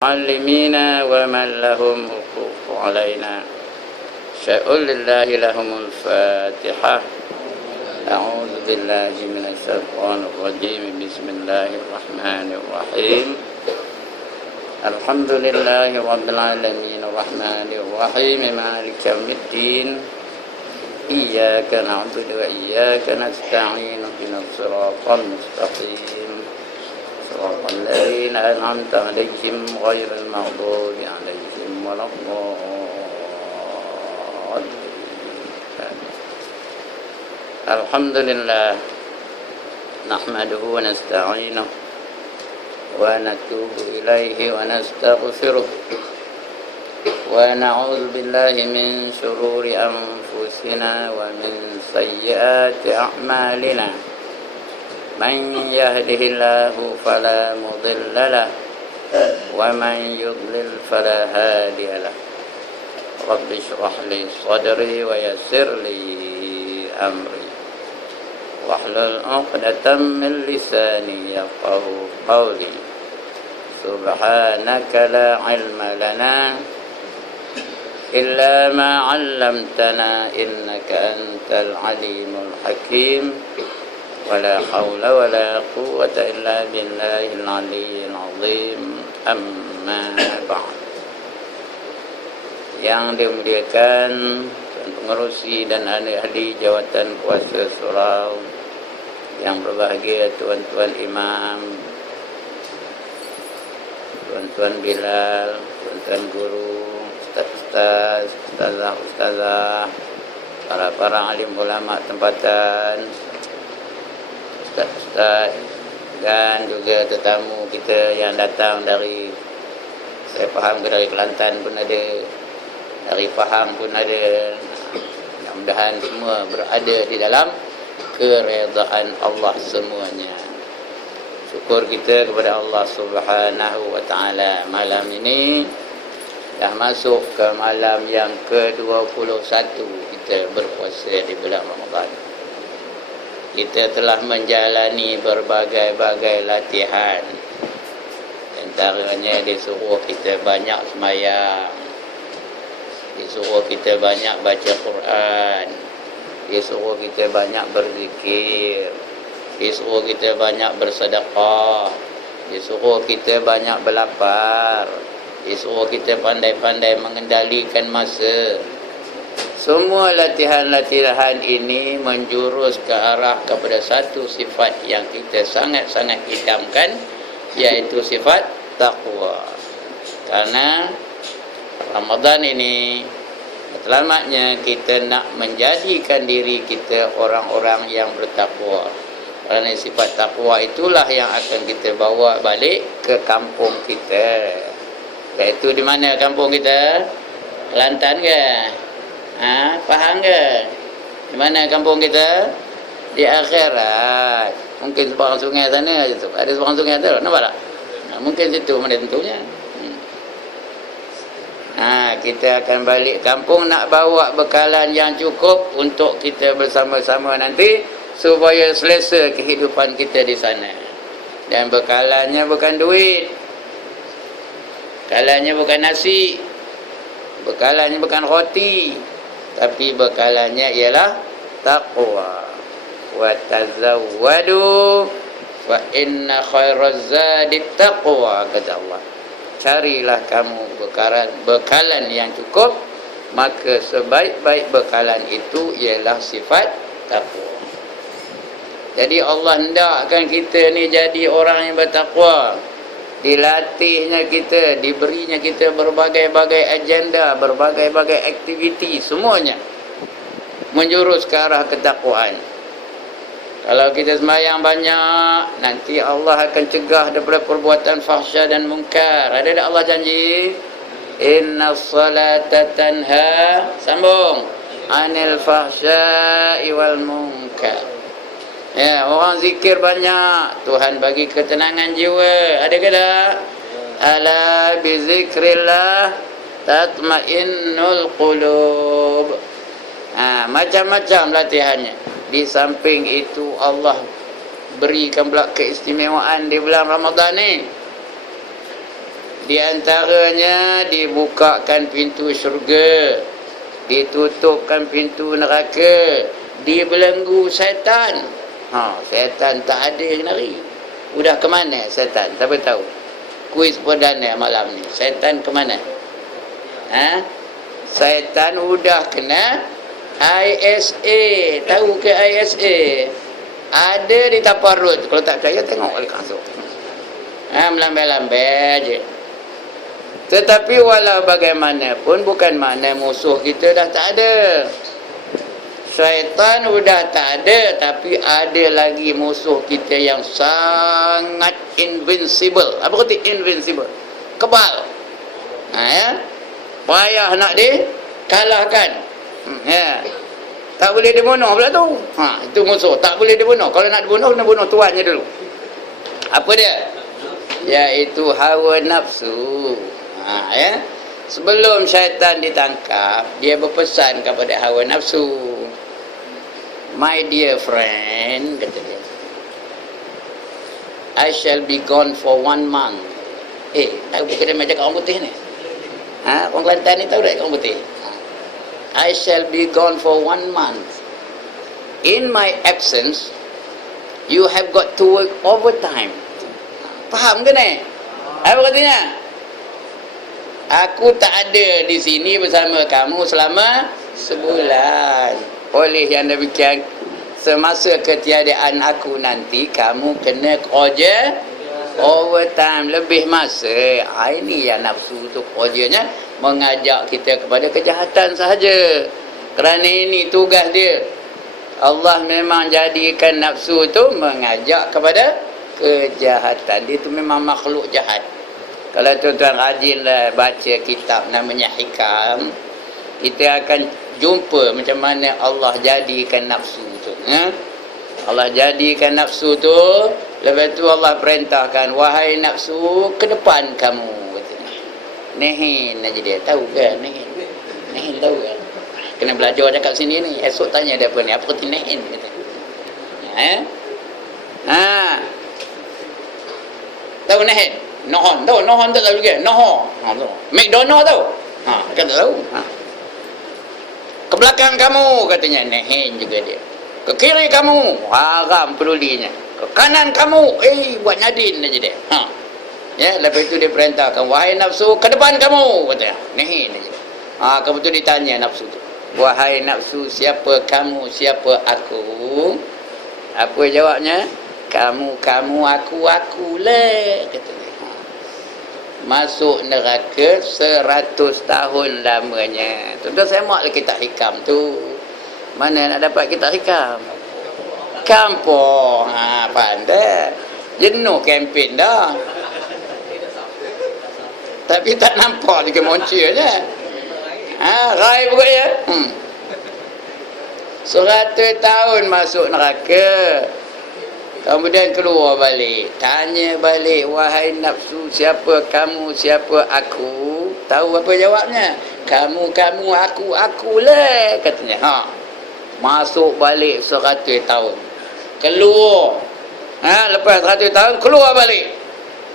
معلمينا ومن لهم حقوق علينا. شاء لله لهم الفاتحة. أعوذ بالله من الشيطان الرجيم. بسم الله الرحمن الرحيم. الحمد لله رب العالمين الرحمن الرحيم مالك يوم الدين. إياك نعبد وإياك نستعين اهدنا الصراط المستقيم صراط الذين أنعمت عليهم غير المغضوب عليهم ولا الضالين. الحمد لله نحمده ونستعينه ونتوب إليه ونستغفره ونعوذ بالله من شرور أنفسنا ومن سيئات أعمالنا. من يهده الله فلا مضل له ومن يضلل فلا هادي له. رب اشرح لي صدري ويسر لي أمري واحلل عقدة من لساني يفقهوا قولي. سبحانك لا علم لنا إلا ما علمتنا إنك أنت العليم الحكيم. ولا حول ولا قوة إلا بالله العلي العظيم. أما بعد. Yang dimuliakan Tuan Pengerusi dan ahli jawatan kuasa surau, yang berbahagia tuan-tuan imam, tuan-tuan Bilal, tuan-tuan guru, ustaz-ustaz, ustazah-ustazah, para alim ulama tempatan, ustaz-ustaz, dan juga tetamu kita yang datang dari, saya faham dari Kelantan pun ada, dari Pahang pun ada. Mudah-mudahan semua berada di dalam keredaan Allah semuanya. Syukur kita kepada Allah Subhanahu wa ta'ala. Malam ini dah masuk ke malam yang ke-21 kita berpuasa di bulan Ramadan. Kita telah menjalani berbagai-bagai latihan. Antaranya disuruh kita banyak sembahyang, disuruh kita banyak baca Quran, disuruh kita banyak berzikir, disuruh kita banyak bersedekah, disuruh kita banyak berlapar, disuruh kita pandai-pandai mengendalikan masa. Semua latihan-latihan ini menjurus ke arah kepada satu sifat yang kita sangat-sangat idamkan, iaitu sifat taqwa. Karena Ramadan ini selamatnya kita nak menjadikan diri kita orang-orang yang bertakwa. Kerana sifat takwa itulah yang akan kita bawa balik ke kampung kita. Iaitu di mana kampung kita? Kelantan ke? Pahang ke? Di mana kampung kita? Di akhirat. Mungkin seberang sungai sana je tu. Ada seberang sungai tu, nampak tak? Mungkin situ mana tentunya. Kita akan balik kampung nak bawa bekalan yang cukup untuk kita bersama-sama nanti supaya selesa kehidupan kita di sana. Dan bekalannya bukan duit, bekalannya bukan nasi, bekalannya bukan roti, tapi bekalannya ialah taqwa. Wa tazawwadu fa inna khairaz zadi taqwa, kata Allah. Carilah kamu bekalan yang cukup, maka sebaik-baik bekalan itu ialah sifat takwa. Jadi Allah hendakkan kita ni jadi orang yang bertakwa. Dilatihnya kita, diberinya kita berbagai-bagai agenda, berbagai-bagai aktiviti, semuanya menjurus ke arah ketakwaan. Kalau kita sembahyang banyak, nanti Allah akan cegah daripada perbuatan fahsya dan munkar. Ada tak Allah janji? Inna salata tanha, sambung, anil fahsya'i wal munkar. Ya, orang zikir banyak, Tuhan bagi ketenangan jiwa. Ada ke tak? Ala bizikrillah tatma'innul qulub. Macam-macam latihannya. Di samping itu Allah berikan pula keistimewaan di bulan Ramadan ni. Di antaranya dibukakan pintu syurga, ditutupkan pintu neraka, dibelenggu syaitan. Syaitan tak ada yang lari. Udah ke mana syaitan? Siapa tahu? Kuis perdana malam ni. Syaitan ke mana? Syaitan udah kena ISA. Tahu ke ISA? Ada di taparut. Kalau tak percaya tengok balik langsung. Melambai-lambai je. Tetapi walau bagaimanapun, bukan makna musuh kita dah tak ada. Syaitan udah tak ada, tapi ada lagi musuh kita yang sangat invincible. Apa kata invincible? Kebal. Payah nak dikalahkan. Tak boleh dibunuh pula tu. Itu musuh. Tak boleh dibunuh. Kalau nak dibunuh, kena bunuh tuannya dulu. Apa dia? Iaitu hawa nafsu. Sebelum syaitan ditangkap, dia berpesan kepada hawa nafsu. My dear friend, kata dia, I shall be gone for 1 month. Tahu bukan dia macam orang putih ni? Orang Kelantan ni tahu tak orang putih? I shall be gone for 1 month. In my absence, you have got to work overtime. Faham ke ni? Apa katanya? Aku tak ada di sini bersama kamu selama sebulan. Oleh yang demikian, semasa ketiadaan aku nanti, kamu kena kerja overtime, lebih masa. Ini yang nafsu tu kerjanya, mengajak kita kepada kejahatan sahaja. Kerana ini tugas dia. Allah memang jadikan nafsu tu mengajak kepada kejahatan. Dia tu memang makhluk jahat. Kalau tuan-tuan rajinlah baca kitab namanya Hikam, kita akan jumpa macam mana Allah jadikan nafsu tu. Allah jadikan nafsu tu, lepas tu Allah perintahkan, wahai nafsu, ke depan kamu. Nehin aja dia. Tahu ke nehin? Nehin tahu ke? Kena belajar cakap sini ni. Esok tanya dia apa ni. Apa kata nehin? Tahu nehin? Nohon tahu? Nohon tak tahu juga? Nohon. McDonald tahu? Kan tak tahu? Ke belakang kamu katanya, nehin juga dia. Ke kiri kamu, haram pedulinya. Ke kanan kamu, buat nyadin aja dia. Lepas itu dia perintahkan, wahai nafsu, ke depan kamu, katanya. Nehin aja. Kebetul ditanya nafsu tu, wahai nafsu, siapa kamu, siapa aku? Apa jawabnya? Kamu, akulah, katanya. Masuk neraka 100 tahun lamanya. Tuan-tuan saya muaklah kitab Hikam tu. Mana nak dapat kitab Hikam? Kampung. Pandai. Jenuh kempen dah. Tapi tak nampak dia kemoncirnya. Rai pokoknya. 100 tahun masuk neraka. Kemudian keluar balik. Tanya balik, wahai nafsu, siapa kamu, siapa aku? Tahu apa jawabnya? Kamu, akulah, katanya. Masuk balik 100 tahun. Keluar. Lepas 100 tahun, keluar balik.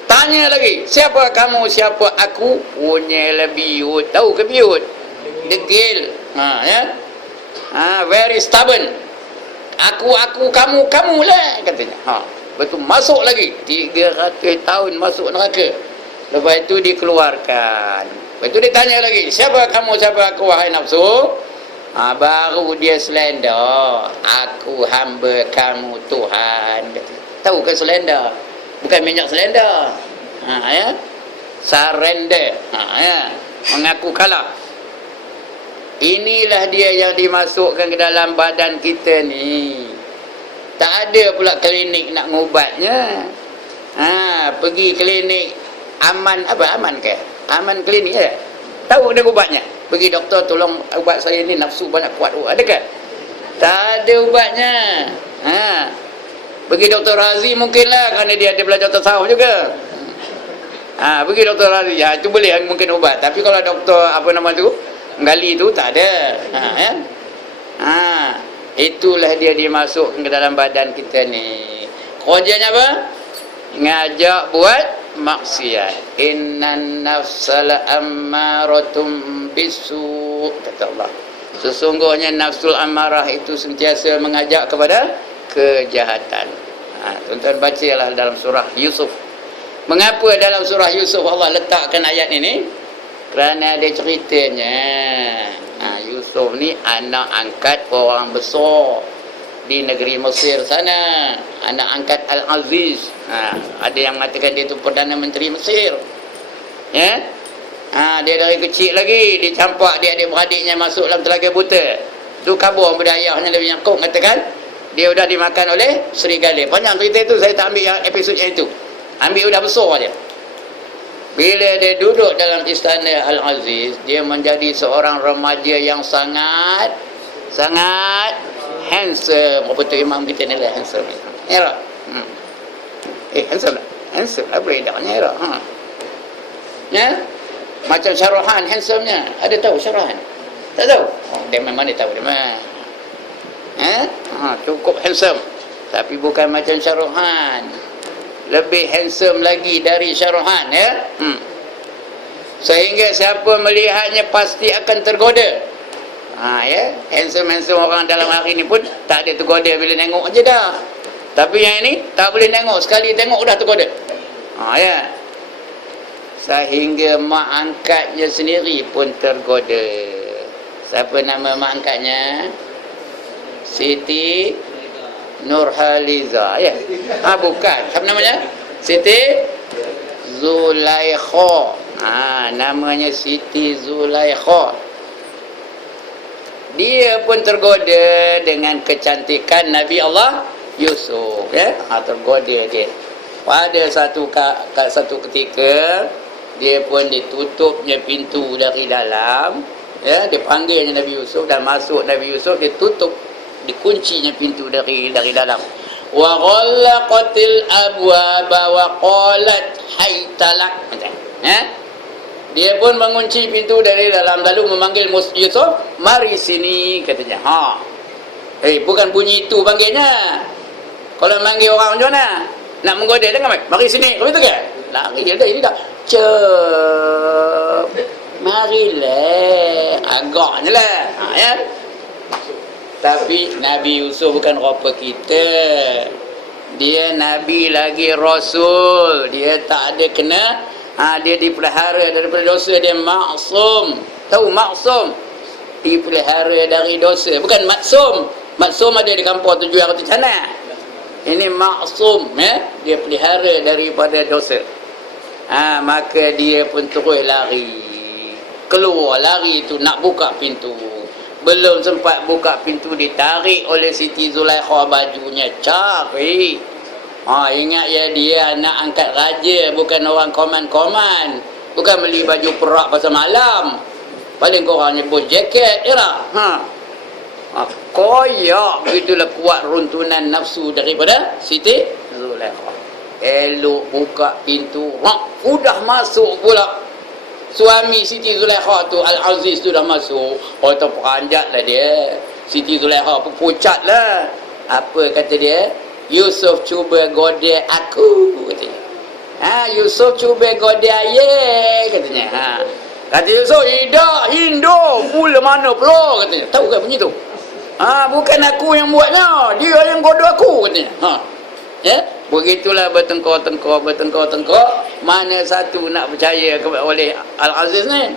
Tanya lagi, siapa kamu, siapa aku? Punya biut. Tahu ke biut? Degil. Very stubborn. Aku, kamu lah, katanya. Betul, masuk lagi 300 tahun masuk neraka. Lepas itu dikeluarkan. Lepas itu ditanya lagi, siapa kamu, siapa aku, wahai nafsu? Baru dia selenda, aku hamba kamu Tuhan. Tahu ke selenda? Bukan minyak selenda. Surrender. Mengaku kalah. Inilah dia yang dimasukkan ke dalam badan kita ni. Tak ada pula klinik nak ngubatnya. Pergi klinik Aman, apa Aman ke? Aman klinik ya? Tahu dia ubatnya? Pergi doktor, tolong ubat saya ni nafsu banyak kuat. Ada ke? Tak ada ubatnya. Pergi Dr. Razi mungkinlah, kerana dia ada belajar tasawuf juga. Pergi Dr. Razi, itu boleh mungkin ubat. Tapi kalau doktor apa nama tu, Gali tu tak ada. Itulah dia dimasukkan ke dalam badan kita ni. Kerjanya apa? Ngajak buat maksiat. Innan nafsala ammaratum bisu, kata Allah. Sesungguhnya nafsul amarah itu sentiasa mengajak kepada kejahatan. Tuan-tuan bacalah dalam surah Yusuf. Mengapa dalam surah Yusuf Allah letakkan ayat ini? Kerana ada ceritanya. Yusuf ni anak angkat orang besar di negeri Mesir sana, anak angkat Al-Aziz. Ada yang mengatakan dia tu Perdana Menteri Mesir. Ya? Dia dari kecil lagi dicampak dia adik-beradiknya masuk dalam Telaga Buta. Tu kabur pada ayahnya Nabi Yaqub katakan dia sudah dimakan oleh serigala. Panjang cerita itu, saya tak ambil yang episod yang itu. Ambil sudah besar dia. Bila dia duduk dalam istana Al-Aziz, dia menjadi seorang remaja yang sangat handsome. Apa tu imam kita ni lah handsome. Ya. Handsome lah. Handsome lah boleh tak nyera. Ya. Macam Syarahan handsome-nya. Ada tahu Syarahan? Tak tahu? Dia memang dia tahu dia mah. Cukup handsome. Tapi bukan macam Syarahan. Lebih handsome lagi dari Syarahan, ya. Sehingga siapa melihatnya pasti akan tergoda. Ya, handsome orang dalam hari ni pun tak ada tergoda bila tengok aja dah. Tapi yang ini tak boleh tengok, sekali tengok dah tergoda. Ya. Sehingga mak angkatnya sendiri pun tergoda. Siapa nama mak angkatnya? Siti Nurhaliza, ya. Bukan. Siapa namanya? Siti Zulaikha. Namanya Siti Zulaikha. Dia pun tergoda dengan kecantikan Nabi Allah Yusuf, ya. Tergoda dia. Pada satu ketika dia pun ditutupnya pintu dari dalam, ya, dipanggilnya Nabi Yusuf dan masuk Nabi Yusuf, ditutup, dikuncinya pintu dari dalam. Wa ghallaqatil abwaba wa qalat haytalak. Dia pun mengunci pintu dari dalam lalu memanggil Yusuf, mari sini, katanya. Bukan bunyi itu panggilnya. Kalau manggil orang macam mana? Nak menggoda dengan mari sini, kau itu ke? Lari dia dah, ini dah. Cep. Marilah. Agaknya lah. Ya. Tapi Nabi Yusuf bukan rupa kita. Dia Nabi lagi Rasul. Dia tak ada kena. Dia dipelihara daripada dosa. Dia maksum. Tahu maksum? Dipelihara dari dosa. Bukan maksum. Maksum ada di kampung tujuh yang tu sana. Ini maksum, ya? Dia pelihara daripada dosa. Maka dia pun terus lari. Keluar lari tu nak buka pintu. Belum sempat buka pintu, ditarik oleh Siti Zulaikha bajunya. Cari. Ingat ya, dia anak angkat raja, bukan orang koman-koman. Bukan beli baju perak pasal malam. Paling korang nyebut jaket, ya lah. Koyak begitulah kuat runtunan nafsu daripada Siti Zulaikha. Elok buka pintu, udah masuk pula suami Siti Zulaikha tu, Al-Aziz tu dah masuk. Terperanjat lah dia. Siti Zulaikha pun pucat lah. Apa kata dia? Yusuf cuba goda aku, katanya. Yusuf cuba goda ye, katanya. Kata Yusuf, Indo, pula mana pula, katanya. Tahu ke bunyi tu? Bukan aku yang buatnya, dia yang goda aku, katanya. Ya, begitulah bertengkar-tengkar. Mana satu nak percaya oleh Al-Aziz ni?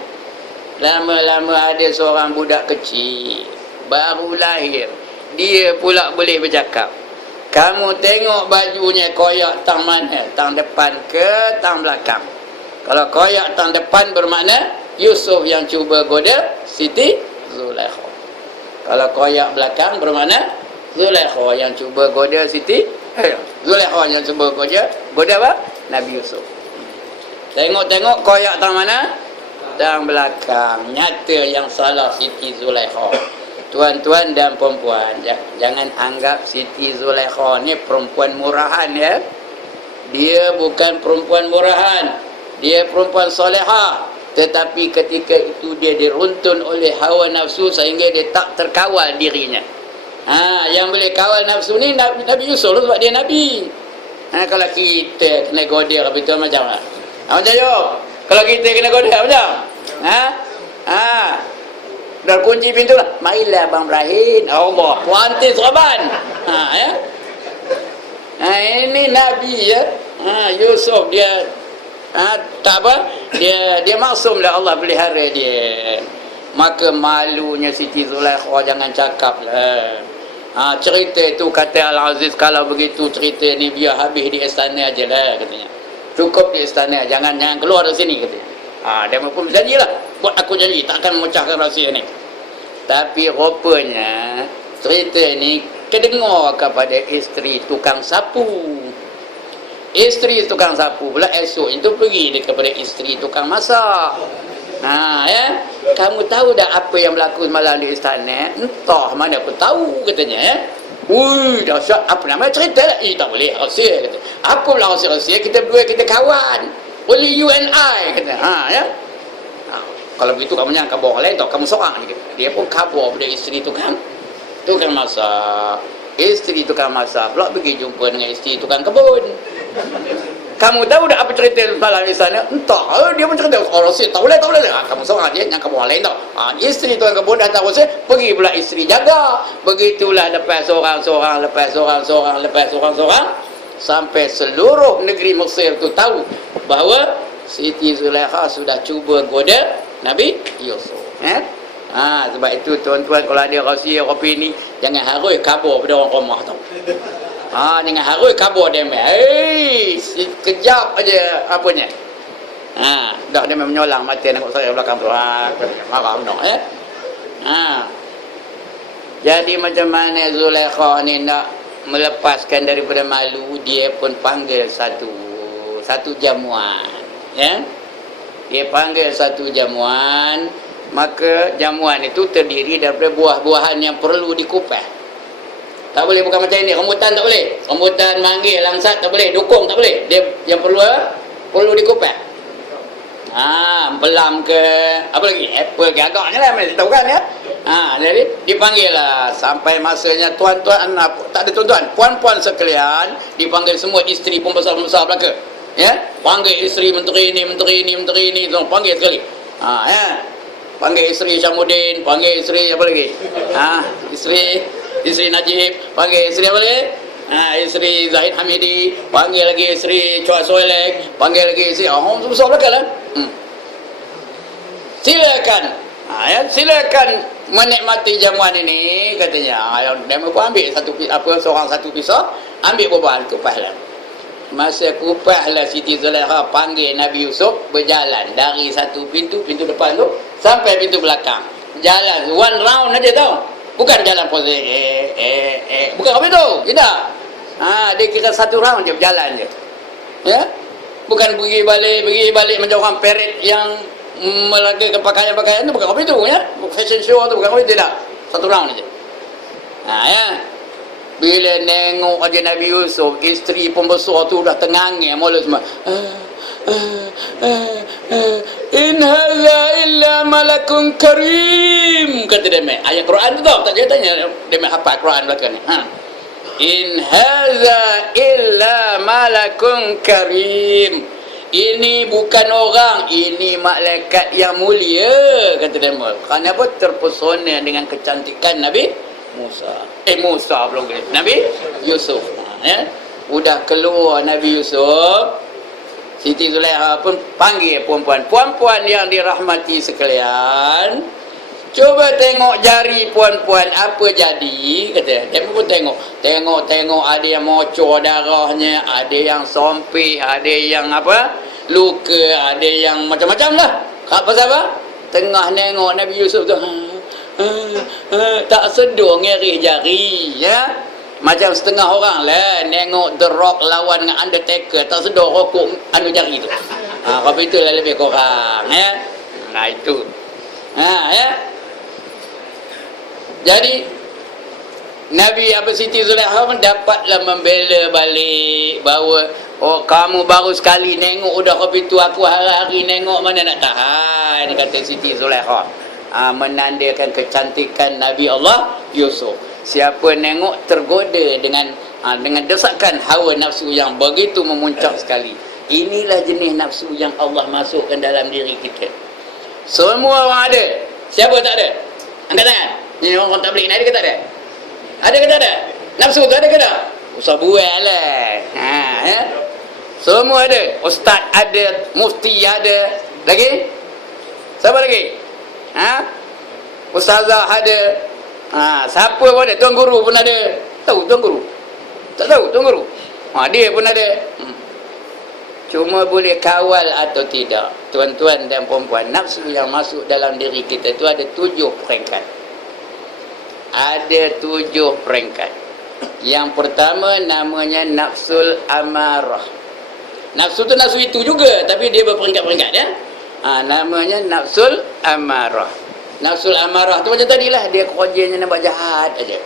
Lama-lama ada seorang budak kecil baru lahir, dia pula boleh bercakap. Kamu tengok bajunya koyak tang mana? Tang depan ke tang belakang? Kalau koyak tang depan bermakna Yusuf yang cuba goda Siti Zulaikha. Kalau koyak belakang bermakna Zulaikha yang cuba goda Siti Zulaikha yang cuba goda apa? Nabi Yusuf. Tengok-tengok koyak tang mana? Tang belakang. Nyata yang salah Siti Zulaikha. Tuan-tuan dan perempuan, jangan anggap Siti Zulaikha ni perempuan murahan, ya. Dia bukan perempuan murahan. Dia perempuan solehah. Tetapi ketika itu dia diruntun oleh hawa nafsu sehingga dia tak terkawal dirinya. Yang boleh kawal nafsu ni Nabi Yusuf sebab dia Nabi. Kalau kita kena goda habis tu macam mana? Macam Jom. Kalau kita kena goda macam? Dah kunci pintu lah. Marilah Abang Ibrahim. Allah. Puantis Raban. Ya. Ini Nabi ya. Yusuf dia tak apa? Dia maksum lah, Allah pelihara dia. Maka malunya Siti Zulaikha jangan cakap lah. Cerita tu kata Al-Aziz, kalau begitu cerita ni biar habis di istana aje lah katanya. Cukup di istana, jangan keluar dari sini katanya. Dia pun janjilah, buat aku janji takkan memecahkan rahsia ni. Tapi rupanya cerita ni kedengar kepada isteri tukang sapu. Isteri tukang sapu pula esok itu pergi dia kepada isteri tukang masak. Ya. Kamu tahu dah apa yang berlaku semalam di istana? Entah mana aku tahu katanya ya. Dahsyat, apa nama cerita? Tak boleh rahsia kata. Apa pula rahsia? Kita berdua kita kawan. Only you and I kata. Ya. Kalau begitu kamu jangan kabar orang lain tau, kamu seorang je. Dia pun kabar pada isteri tukang masak. Isteri tukang masak pula pergi jumpa dengan isteri tukang kebun. Kamu tahu dah apa cerita malam di sana? Entah, dia pun cerita rahsia. Tak boleh. Kamu seorang je, jangan kabar orang lain tau. Isteri tukang kebun dah tahu rahsia, pergi pula isteri jaga. Begitulah lepas seorang, lepas seorang, sampai seluruh negeri Mesir tu tahu bahawa Siti Zulaikha sudah cuba goda Nabi Yusuf. Sebab itu tuan-tuan, kalau ada rahsia kopi ni, jangan harus kabar pada orang rumah tau. Dengan harus kabar dia kejap aja apanya. Dah dia menyolang mati nak saya belakang tu. Marah benar ya. Jadi macam mana Zulaikha ni nak melepaskan daripada malu, dia pun panggil satu jamuan ya. Dia panggil satu jamuan, maka jamuan itu terdiri daripada buah-buahan yang perlu dikupas. Tak boleh bukan macam ini, rambutan tak boleh. Rambutan, manggis, langsat tak boleh, dukung tak boleh. Dia yang perlu dikupas. Pelam ke apa lagi? Apple ke agaknya lah, mesti tahu kan ya. Jadi dipanggil lah sampai masanya tuan-tuan, tak ada tuan-tuan, puan-puan sekalian dipanggil semua, isteri pembesar-pembesar belaka. Ya, panggil isteri menteri ini, semua panggil sekali. Ya. Panggil isteri Syamuddin, panggil isteri apa lagi? Isteri Najib, panggil isteri apa lagi? Isteri Zahid Hamidi, panggil lagi isteri Chua Soelek, panggil lagi isteri besar belakang lah. Silakan. Silakan menikmati jamuan ini katanya. Dia pun ambil seorang satu pisau, ambil buah-buahan kupas lah. Masa kupaslah Siti Zulaikha panggil Nabi Yusuf, berjalan dari satu pintu depan tu sampai pintu belakang. Jalan one round aja tau. Bukan jalan posisi bukan apa tu. Tidak. Dia kira satu round je berjalan je. Ya? Bukan pergi balik macam orang parade yang melagakan pakaian-pakaian tu, bukan apa itu ya. Fashion show tu bukan apa itu, tidak. Satu round je. Ya. Bila nengok aja Nabi Yusuf, isteri pembesar tu dah tengangin mulut semua. In hadza illa malakun karim, kata dia. Ayat Quran tu tau, tak dia tanya dia hafal Quran belakang ni. In hadza illa malakun karim. Ini bukan orang, ini malaikat yang mulia, kata dia. Kerana apa? Terpesona dengan kecantikan Nabi Musa belum kena. Nabi Yusuf. Ya. Udah keluar Nabi Yusuf, Siti Zulaikha pun panggil puan-puan yang dirahmati sekalian. Cuba tengok jari puan-puan apa jadi, kata. Dia pun tengok ada yang mocor darahnya, ada yang sompih, ada yang luka, ada yang macam-macam lah. Pasal apa? Tengah nengok Nabi Yusuf tu, tak sedar ngerih jari ya. Macam setengah orang lah nengok The Rock lawan dengan Undertaker, tak sedar rokok jari tu. Kalau itu lah lebih kurang ya. Itu ya. Jadi Nabi Siti Zulaikha dapatlah membela balik bahawa kamu baru sekali nengok udah kopi tu, aku hari-hari nengok, mana nak tahan, kata Siti Zulaikha. Menandakan kecantikan Nabi Allah Yusuf. Siapa nengok tergoda dengan Dengan desakan hawa nafsu yang begitu memuncak sekali. Inilah jenis nafsu yang Allah masukkan dalam diri kita. Semua orang ada. Siapa tak ada? Angkat tangan. Ni orang tabligh ni ada ke tak ada? Ada ke tak ada? Nafsu tu ada ke tak? Usah buat lah. Ya? Semua ada. Ustaz ada, mufti ada. Lagi? Siapa lagi? Ustazah ada. Siapa pun ada. Tuan guru pun ada. Tahu tuan guru? Tak tahu tuan guru? Dia pun ada. Cuma boleh kawal atau tidak. Tuan-tuan dan perempuan, nafsu yang masuk dalam diri kita tu ada 7 peringkat. Ada 7 peringkat. Yang pertama namanya nafsul amarah. Nafsu tu nafsu itu juga, tapi dia berperingkat-peringkat ya. Namanya nafsul amarah. Nafsul amarah tu macam tadilah, dia kerjanya nak buat jahat aja.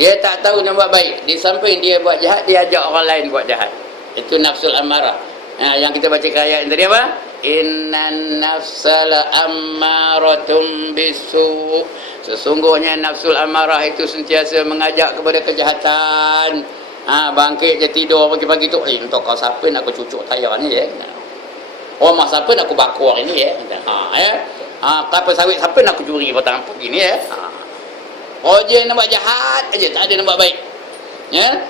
Dia tak tahu nak buat baik. Di samping dia buat jahat, dia ajak orang lain buat jahat. Itu nafsul amarah. Yang kita baca ayat tadi apa? Innan nafsala ammaratum bisu. Sesungguhnya nafsul amarah itu sentiasa mengajak kepada kejahatan. Bangkit je tidur pagi-pagi tu, untuk kau siapa nak aku cucuk tayar ni ya. Rumah siapa nak aku bakar ini ya. Kelapa sawit siapa nak aku curi batang pagi ni ya. Dia nak buat jahat aja, tak ada nak buat baik. Ya.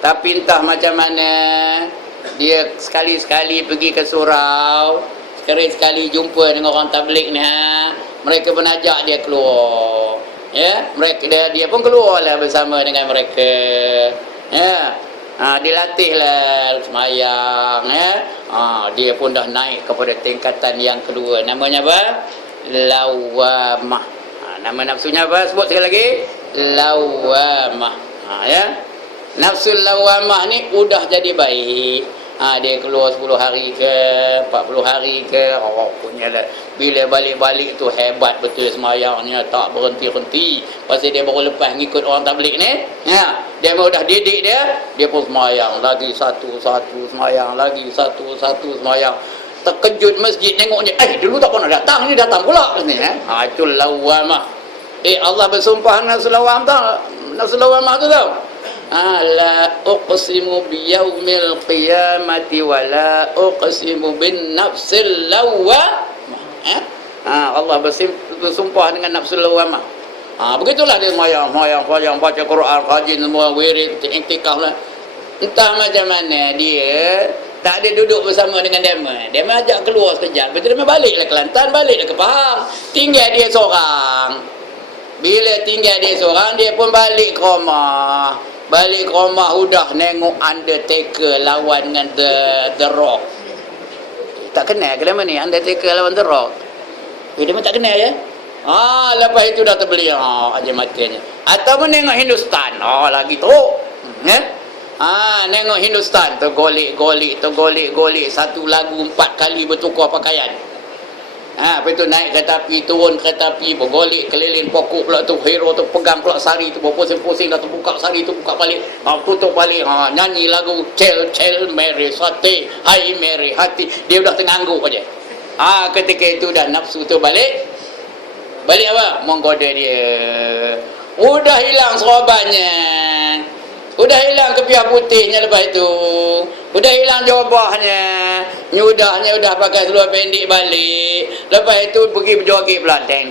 Tapi entah macam mana, dia sekali-sekali pergi ke surau, sekali-sekali jumpa dengan orang tabligh ni, mereka pun ajak dia keluar. Ya, dia pun keluarlah bersama dengan mereka. Ya. Dilatihlah semayang ya. Dia pun dah naik kepada tingkatan yang kedua. Namanya apa? Lawamah. Nama nafsunya apa? Sebut sekali lagi. Lawamah. Ya. Nafsul lawamah ni udah jadi baik. Dia keluar 10 hari ke 40 hari ke, punyalah. Bila balik-balik tu hebat betul semayangnya, tak berhenti-henti. Pasal dia baru lepas ngikut orang tabligh ni. Ya, dia mau dah didik dia pun semayang lagi satu-satu, semayang lagi satu-satu, semayang. Terkejut masjid tengoknya, dulu tak pernah datang, ni datang pula katanya. Itu lawamah. Allah bersumpah nafsul lawamah, nafsul lawamah tu tau. La uqsimu biyaumil qiyamati wa la uqsimu bin nafsil lawamah. Allah bersumpah dengan nafsul lawamah. Begitulah dia semayang, baca Quran, kaji semua, wirid, iktikaf lah. Entah macam mana dia tak ada duduk bersama dengan Dema. Dema ajak keluar sekejap, betul Dema baliklah ke Kelantan, baliklah ke Pahang. Tinggal dia seorang. Bila tinggal dia seorang, dia pun balik ke rumah. Balik ke rumah udah nengok Undertaker lawan dengan The Rock. Tak kenal ke nama ni? Undertaker lawan The Rock. Dia pun tak kenal ya? Lepas itu dah terbeli aja matanya. Ataupun nengok Hindustan. Lagi tu. Nengok Hindustan. Tergolik. Satu lagu 4 kali bertukar pakaian. Lepas tu naik kereta api, turun kereta api, bergolik keliling pokok pula tu, hero tu pegang pula sari tu, berpusing-pusing dah tu, buka sari tu, buka balik, tutup balik, nyanyi lagu Cel Mary Sate, Hai Mary Hati. Dia dah tengangguk aja. Ketika itu dah nafsu tu balik apa? Menggoda dia. Udah hilang serobannya, udah hilang kepiah putihnya lepas itu, udah hilang jubahnya, nyudahnya udah pakai seluar pendek balik. Lepas itu pergi berjoget pula, deng.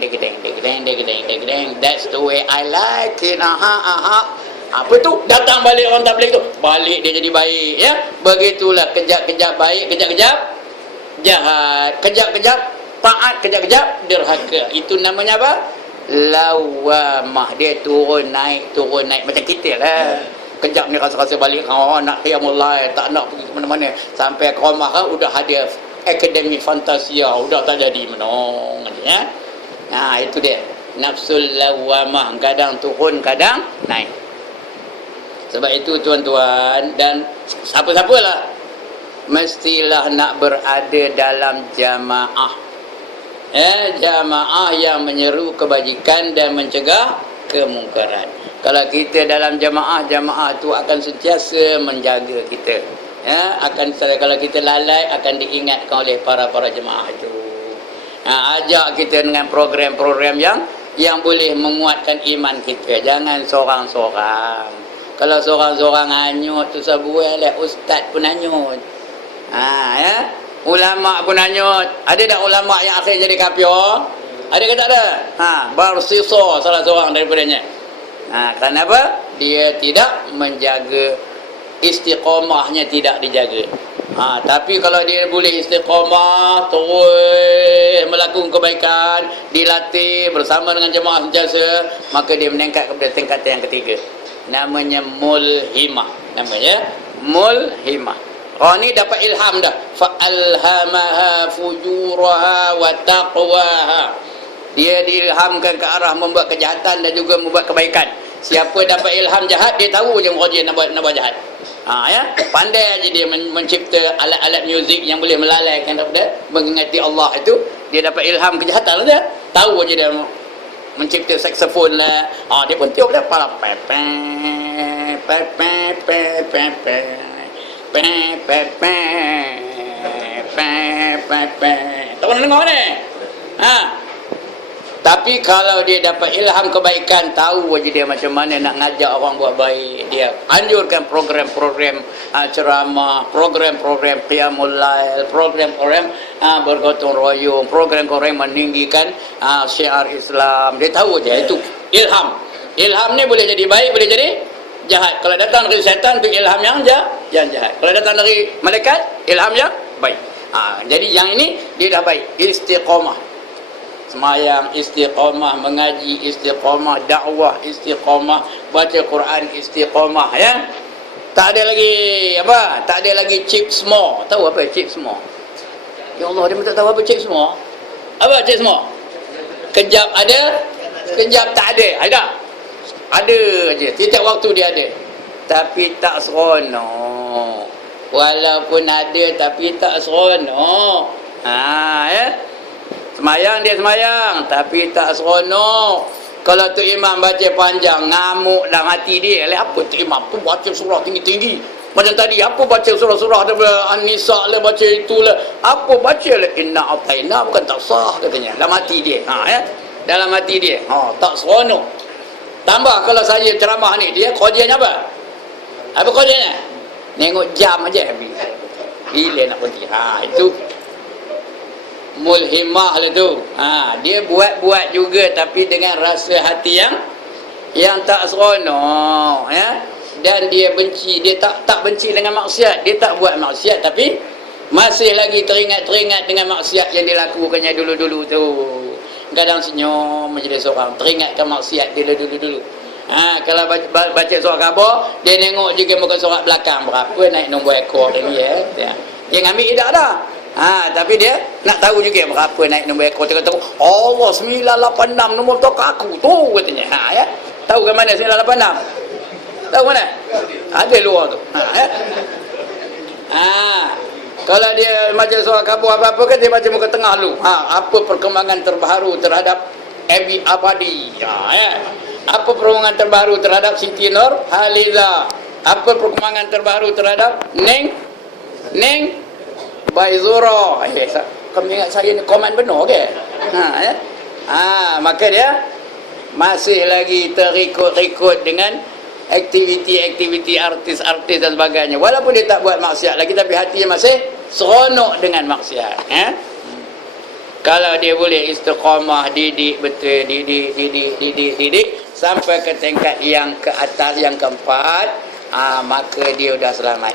That's the way I like it. Apa tu? Datang balik orang tabligh tu, balik dia jadi baik ya. Begitulah, kejap-kejap baik, kejap-kejap jahat, kejap-kejap taat, kejap-kejap derhaka. Itu namanya apa? Lawamah. Dia turun naik macam kita lah. Kejap ni rasa-rasa balik, nak qiyamul lail, tak nak pergi ke mana-mana. Sampai ke rumah udah ada akademi fantasia, udah tak jadi menong ya. Itu dia. Nafsul lawamah, kadang turun, kadang naik. Sebab itu tuan-tuan dan siapa-siapalah, mestilah nak berada dalam jamaah. Jamaah yang menyeru kebajikan dan mencegah kemungkaran. Kalau kita dalam jamaah tu akan sentiasa menjaga kita. Kalau kita lalai akan diingatkan oleh para jemaah itu. Ajak kita dengan program-program yang boleh menguatkan iman kita. Jangan seorang-seorang. Kalau seorang-seorang hanyut tu sebuah lah, ustaz pun hanyut. Ya. Ulama pun hanyut. Ada tak ulama yang akhir jadi kafir? Ada ke tak ada? Bersisa salah seorang daripadanya. Kenapa? Dia tidak menjaga istiqamahnya, tidak dijaga. Tapi kalau dia boleh istiqamah, terus melakukan kebaikan, dilatih bersama dengan jemaah sentiasa, maka dia meningkat kepada tingkatan yang ketiga. Namanya mulhimah. Ni dapat ilham dah. Fa'alhamaha fujuraha wa taqwaha. Dia diilhamkan ke arah membuat kejahatan dan juga membuat kebaikan. Siapa dapat ilham jahat, dia tahu je dia nak buat jahat. Ya, pandai aja dia mencipta alat-alat muzik yang boleh melalaikan daripada mengingati Allah itu. Dia dapat ilham kejahatan dia. Tahu aja dia mencipta saksofon lah. Dia pun tiup dah pala pepe pepe pepe pepe. Tak pernah dengar ni? Tapi kalau dia dapat ilham kebaikan, tahu aja dia macam mana nak ngajak orang buat baik. Dia anjurkan program-program ceramah, program-program qiyamul lail, program-program bergotong royong, program-program meninggikan syiar Islam. Dia tahu aja itu ilham. Ilham ni boleh jadi baik, boleh jadi jahat. Kalau datang dari syaitan, itu ilham yang jahat. Kalau datang dari malaikat, ilham yang baik. Jadi yang ini dia dah baik. Istiqamah. Semayang istiqamah, mengaji istiqamah, dakwah istiqamah, baca Quran istiqamah, ya. Tak ada lagi tak ada lagi chip semua. Tahu apa chip semua? Ya Allah, dia tak tahu apa chip semua. Apa chip semua? Kejap ada, kejap tak ada. Ada aja, tiap waktu dia ada. Tapi tak seronok. Walaupun ada tapi tak seronok. Ya. Semayang dia semayang, tapi tak seronok. Kalau tu imam baca panjang, ngamuk dalam hati dia. Apa tu imam tu baca surah tinggi-tinggi? Macam tadi, apa baca surah-surah daripada An-Nisa lah, baca itulah. Apa baca lah, inna ataina, bukan tak sah katanya. Dalam hati dia. Ya. Dalam hati dia. Tak seronok. Tambah kalau saya ceramah ni, dia kerjanya apa? Apa kerjanya? Nengok jam aja habis. Bila nak berhenti? Itu mulhimah lah tu. Dia buat juga, tapi dengan rasa hati yang tak seronok, ya. Dan dia benci, dia tak benci dengan maksiat. Dia tak buat maksiat, tapi masih lagi teringat dengan maksiat yang dilakukannya dulu-dulu tu. Kadang senyum menjadi seorang, teringatkan maksiat dia dulu-dulu. Kalau baca surat khabar, dia nengok juga muka surat belakang, berapa naik nombor ekor ni, ya. Dia ngambil tidak dah. Tapi dia nak tahu juga berapa naik nombor ekor. Tengok Allah 986 nombor tu aku tu katanya. Ya. Tahu ke mana 986? Tahu mana? Ada luar tu. Ya. Kalau dia baca surah khabar apa-apa kan, dia baca muka tengah dulu. Apa perkembangan terbaru terhadap Abi Abadi? Ya. Apa perkembangan terbaru terhadap Siti Nur Haliza? Apa perkembangan terbaru terhadap Neng Baizura. Kamu ingat saya ni komen benar ke? Ya. Maka dia masih lagi terikut-ikut dengan aktiviti-aktiviti artis-artis dan sebagainya. Walaupun dia tak buat maksiat lagi, tapi hatinya masih seronok dengan maksiat. Ya. Kalau dia boleh istiqamah, didik betul, didik sampai ke tingkat yang ke atas, yang keempat, maka dia sudah selamat.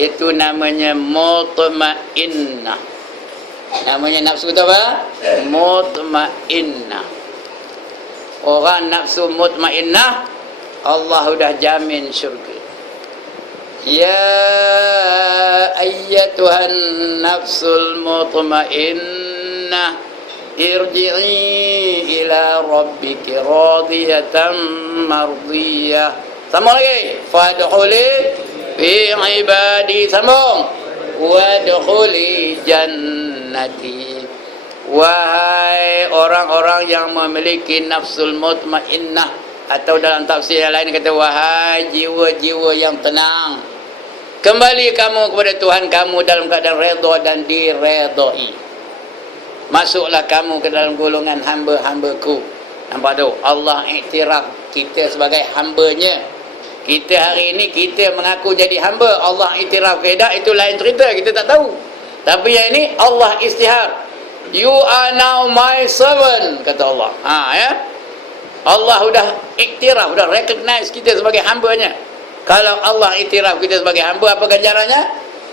Itu namanya mutmainnah. Namanya nafsu tu apa? Mutmainnah. Orang nafsu mutmainnah, Allah sudah jamin syurga. Ya ayyatuhan nafsul mutmainnah, irji'i ila rabbiki radiyatan mardiyah. Sambung lagi. Fadkhuli fi ibadi, sambung, wadkhuli jannati. Wahai orang-orang yang memiliki nafsul mutmainnah, atau dalam tafsir yang lain kata wahai jiwa-jiwa yang tenang, kembali kamu kepada Tuhan kamu dalam keadaan redha dan diredai. Masuklah kamu ke dalam golongan hamba-hambaku Nampak tu? Allah iktiraf kita sebagai hamba-Nya. Kita hari ini kita mengaku jadi hamba, Allah iktiraf ke tak, itu lain cerita, kita tak tahu. Tapi yang ini Allah istihar. You are now my servant, kata Allah. Ya. Allah sudah iktiraf, sudah recognize kita sebagai hamba-Nya. Kalau Allah iktiraf kita sebagai hamba, apa ganjarannya?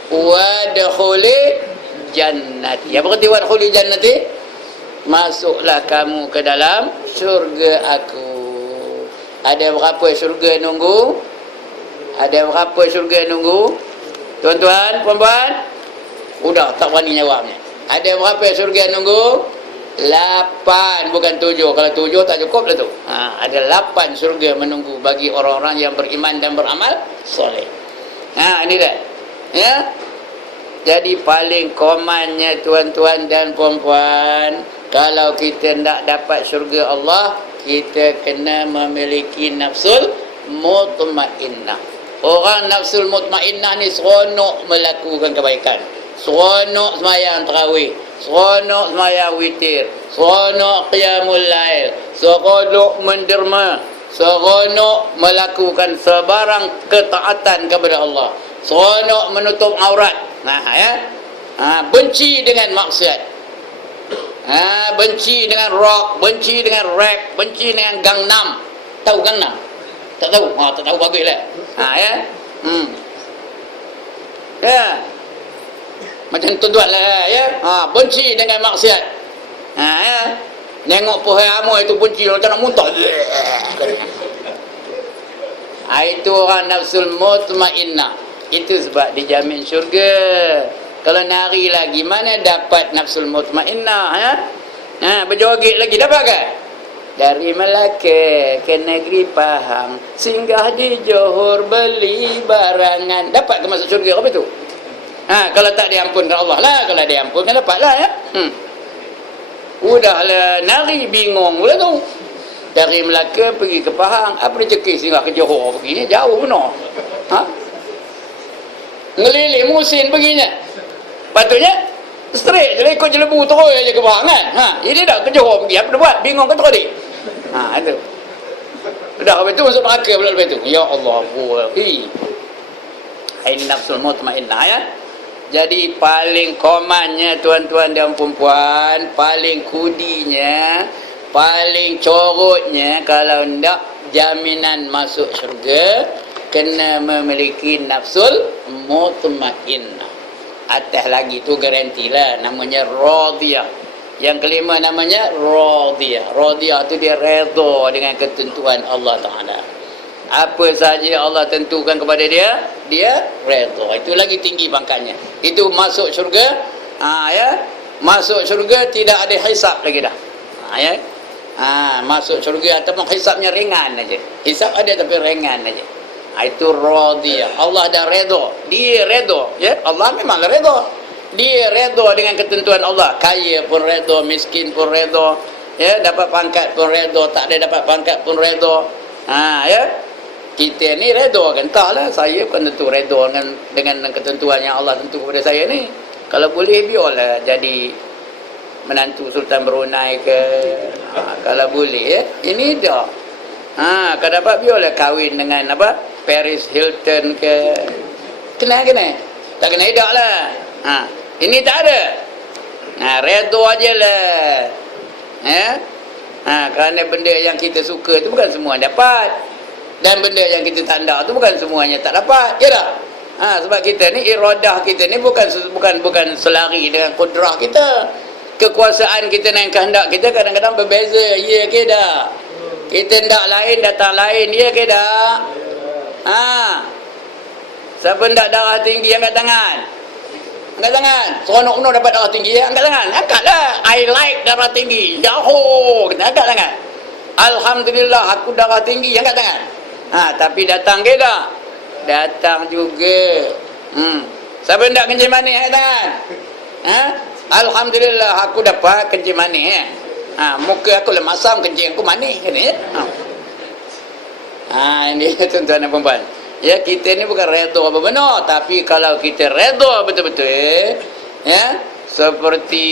Wadkhuli jannati. Apa kata wadkhuli jannati? Masuklah kamu ke dalam syurga aku. Ada berapa syurga nunggu? Ada berapa syurga nunggu? Tuan-tuan, puan-puan? Udah tak berani jawabnya. Ada berapa syurga nunggu? 8, bukan 7. Kalau 7 tak cukup lah tu. Ada 8 syurga menunggu bagi orang-orang yang beriman dan beramal soleh. Ini dah. Ya. Jadi paling komannya tuan-tuan dan puan-puan, kalau kita nak dapat syurga Allah, kita kena memiliki nafsul mutmainnah. Orang nafsul mutmainnah ni seronok melakukan kebaikan, seronok sembahyang tarawih, seronok sembahyang witir, seronok qiyamul lail, seronok menderma, seronok melakukan sebarang ketaatan kepada Allah, seronok menutup aurat. Benci dengan maksiat, benci dengan rock, benci dengan rap, benci dengan Gangnam. Tahu Gangnam? Tak tahu? Tak tahu, baguslah. Ya. Macam tuan-tuan lah, ya. Benci dengan maksiat. Ya. Tengok pohon amoi itu benci macam nak muntah. Itu orang nafsul mutmainnah. Itu sebab dijamin syurga. Kalau nari lagi, mana dapat nafsul mutmainnah? Berjoget lagi, dapat ke? Dari Melaka ke negeri Pahang, singgah di Johor beli barangan. Dapat ke masuk syurga apa itu? Kalau tak diampunkan Allah lah. Kalau diampunkan dapat lah, ya. Udahlah nari bingung pula tu. Dari Melaka pergi ke Pahang, apa rezeki singgah ke Johor pergi? Jauh benar. Ngeliling musim begini. Patutnya straight je ikut jelebu terus aja ke Pahang kan. Ini dah ke Johor pergi, apa dia buat? Bingung ke tadi? Itu. Dah habis tu masuk neraka pula lepas tu. Ya Allah, ini nafsul mutmainnah, ya. Jadi paling komannya tuan-tuan dan puan-puan, paling kudinya, paling corotnya kalau ndak jaminan masuk syurga, kena memiliki nafsul mutmainnah. Atas lagi tu garantilah, namanya radiyah. Yang kelima namanya radiyah. Radiyah tu dia redha dengan ketentuan Allah Ta'ala. Apa saja Allah tentukan kepada dia, dia redha. Itu lagi tinggi pangkatnya. Itu masuk syurga. Ya. Masuk syurga tidak ada hisap lagi dah. Ya. Masuk syurga ataupun hisapnya ringan aja. Hisap ada tapi ringan aja. Itu radiyah. Allah dah redha. Dia redha, ya. Allah memanglah redha. Dia redha dengan ketentuan Allah. Kaya pun redha, miskin pun redha, ya. Dapat pangkat pun redha, tak ada dapat pangkat pun redha. Ya. Kita ni redha kan? Taklah, saya bukan tentu redha dengan ketentuan yang Allah tentu kepada saya ni. Kalau boleh biarlah jadi menantu Sultan Brunei ke. Kalau boleh, ya. Ini dah. Kalau dapat biarlah kahwin dengan apa? Paris Hilton ke. Kena? Tak kena edak lah. Ini tak ada. Redha aje lah. Ya. Kerana benda yang kita suka tu bukan semua dapat. Dan benda yang kita tanda tu bukan semuanya tak dapat. Ya tak? Sebab kita ni, iradah kita ni bukan selari dengan kudrah kita. Kekuasaan kita dan kehendak kita kadang-kadang berbeza. Ya ke tak? Kita hendak lain, datang lain. Ya ke tak? Siapa hendak darah tinggi, angkat tangan. Angkat tangan. Seronok penuh dapat darah tinggi, angkat tangan. Angkatlah. I like darah tinggi. Yahoo. Kita angkat tangan. Alhamdulillah aku darah tinggi, angkat tangan. Tapi datang ke tak? Datang juga. Siapa hendak kencing manis, angkat tangan. Alhamdulillah aku dapat kencing manis. Muka aku lemasam, kencing aku manis kan, ya? Ini tuan-tuan dan puan-puan. Ya, kita ni bukan redha apa benar, tapi kalau kita redha betul-betul, ya, seperti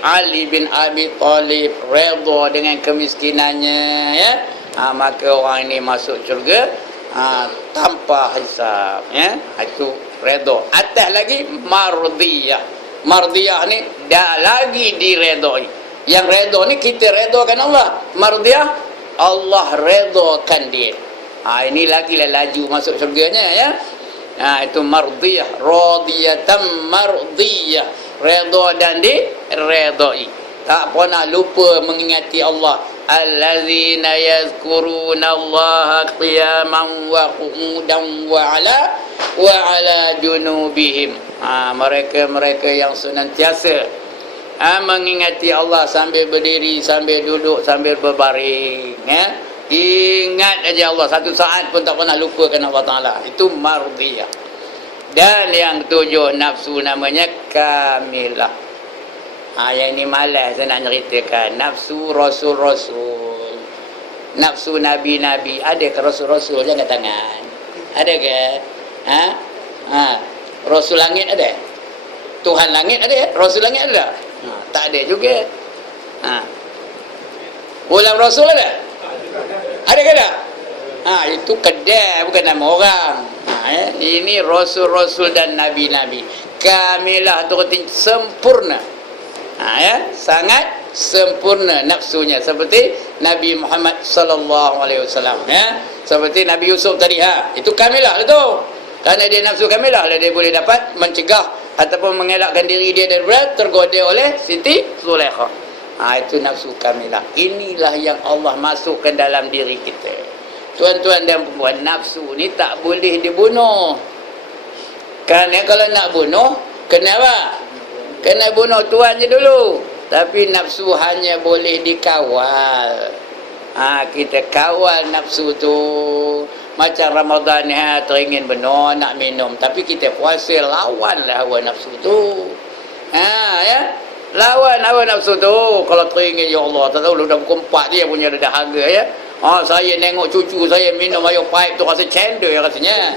Ali bin Abi Thalib redha dengan kemiskinannya, ya, maka orang ini masuk syurga tanpa hisab, ya. Itu redha. Atas lagi mardiyah. Mardiyah ni dah lagi diredai. Yang redha ni kita redakan Allah. Mardiyah Allah redakan dia. Ini lagi lah laju masuk syurganya, ya. Itu mardiyah, radiyatan mardiyah, redha dan diredai. Tak pernah lupa mengingati Allah. Allazina yazkuruna Allah qiyaman wa qu'udan wa ala junubihim. Mereka yang senantiasa mengingati Allah sambil berdiri, sambil duduk, sambil berbaring, ya. Ingat aja Allah, satu saat pun tak pernah lupakan Allah Ta'ala. Itu mardiyah. Dan yang ketujuh, nafsu namanya kamilah. Yang ini malas saya nak ceritakan. Nafsu rasul-rasul, nafsu nabi-nabi. Ada ke rasul-rasul je kat tangan? Ada ke? Rasul langit ada? Tuhan langit ada? Rasul langit ada? Tak ada juga. Ulam rasul ada? Ada ke tak? Itu kedai, bukan nama orang. Ini rasul-rasul dan nabi-nabi. Kamilah tu artinya sempurna. Sangat sempurna nafsunya, seperti Nabi Muhammad sallallahu alaihi wasallam, ya. Seperti Nabi Yusuf tadi, itu kamilah tu. Kerana dia nafsu kamilah lah, dia boleh dapat mencegah ataupun mengelakkan diri dia daripada tergoda oleh Siti Zulaikha. Itu nafsu kamilah. Inilah yang Allah masukkan dalam diri kita. Tuan-tuan dan puan, nafsu ni tak boleh dibunuh. Kerana kalau nak bunuh, kena apa? Kena bunuh tuan je dulu. Tapi nafsu hanya boleh dikawal. Kita kawal nafsu tu. Macam Ramadan ni, teringin benar nak minum, tapi kita puasa, lawanlah hawa nafsu tu. Ya. Lawan hawa nafsu tu. Kalau teringin, ya Allah, tak tahu dah pukul 4 dia punya dahaga, ya. Saya nengok cucu saya minum air paip tu rasa cendol rasanya.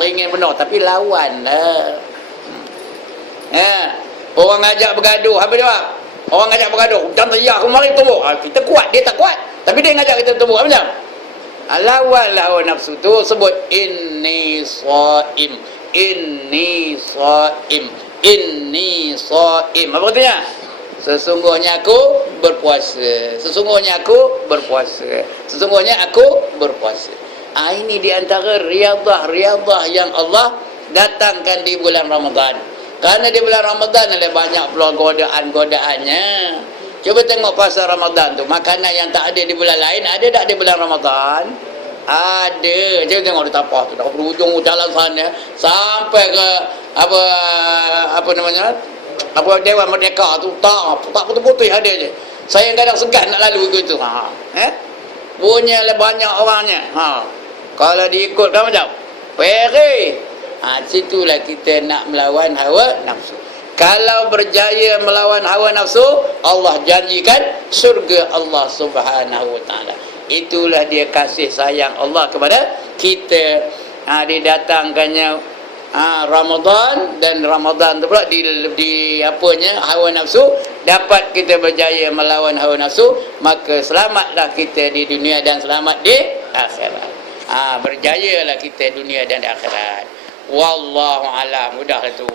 Teringin benar, tapi lawanlah. Ya. Orang ajak bergaduh, apa dia? Orang ajak bergaduh, jangan teriak, kemarin tumbuk. Kita kuat, dia tak kuat, tapi dia ngajak kita tumbuk, apa macam? Lawanlah hawa nafsu tu. Sebut inni shaim, inni shaim, inni shaim. Apa artinya? Sesungguhnya aku berpuasa. Sesungguhnya aku berpuasa. Sesungguhnya aku berpuasa. Ini di antara riadah yang Allah datangkan di bulan Ramadan. Kerana di bulan Ramadan ada banyak pula godaan-godaannya. Cuba tengok pasal Ramadan tu. Makanan yang tak ada di bulan lain, ada tak di bulan Ramadan? Ada. Cuba tengok di tapah tu. Dah berhujung jalan sana sampai ke apa namanya? Dewan Merdeka tu tak putih-putih ada je. Saya kadang segan nak lalu begitu. Punya banyak orangnya. Kalau diikutkan macam peri. Situlah kita nak melawan hawa nafsu. Kalau berjaya melawan hawa nafsu, Allah janjikan surga Allah Subhanahu wa taala. Itulah dia kasih sayang Allah kepada kita. Didatangkannya Ramadan, dan Ramadan tu pula di apanya, hawa nafsu, dapat kita berjaya melawan hawa nafsu, maka selamatlah kita di dunia dan selamat di akhirat. Berjayalah kita dunia dan akhirat. Wallahu alam. Mudah tu.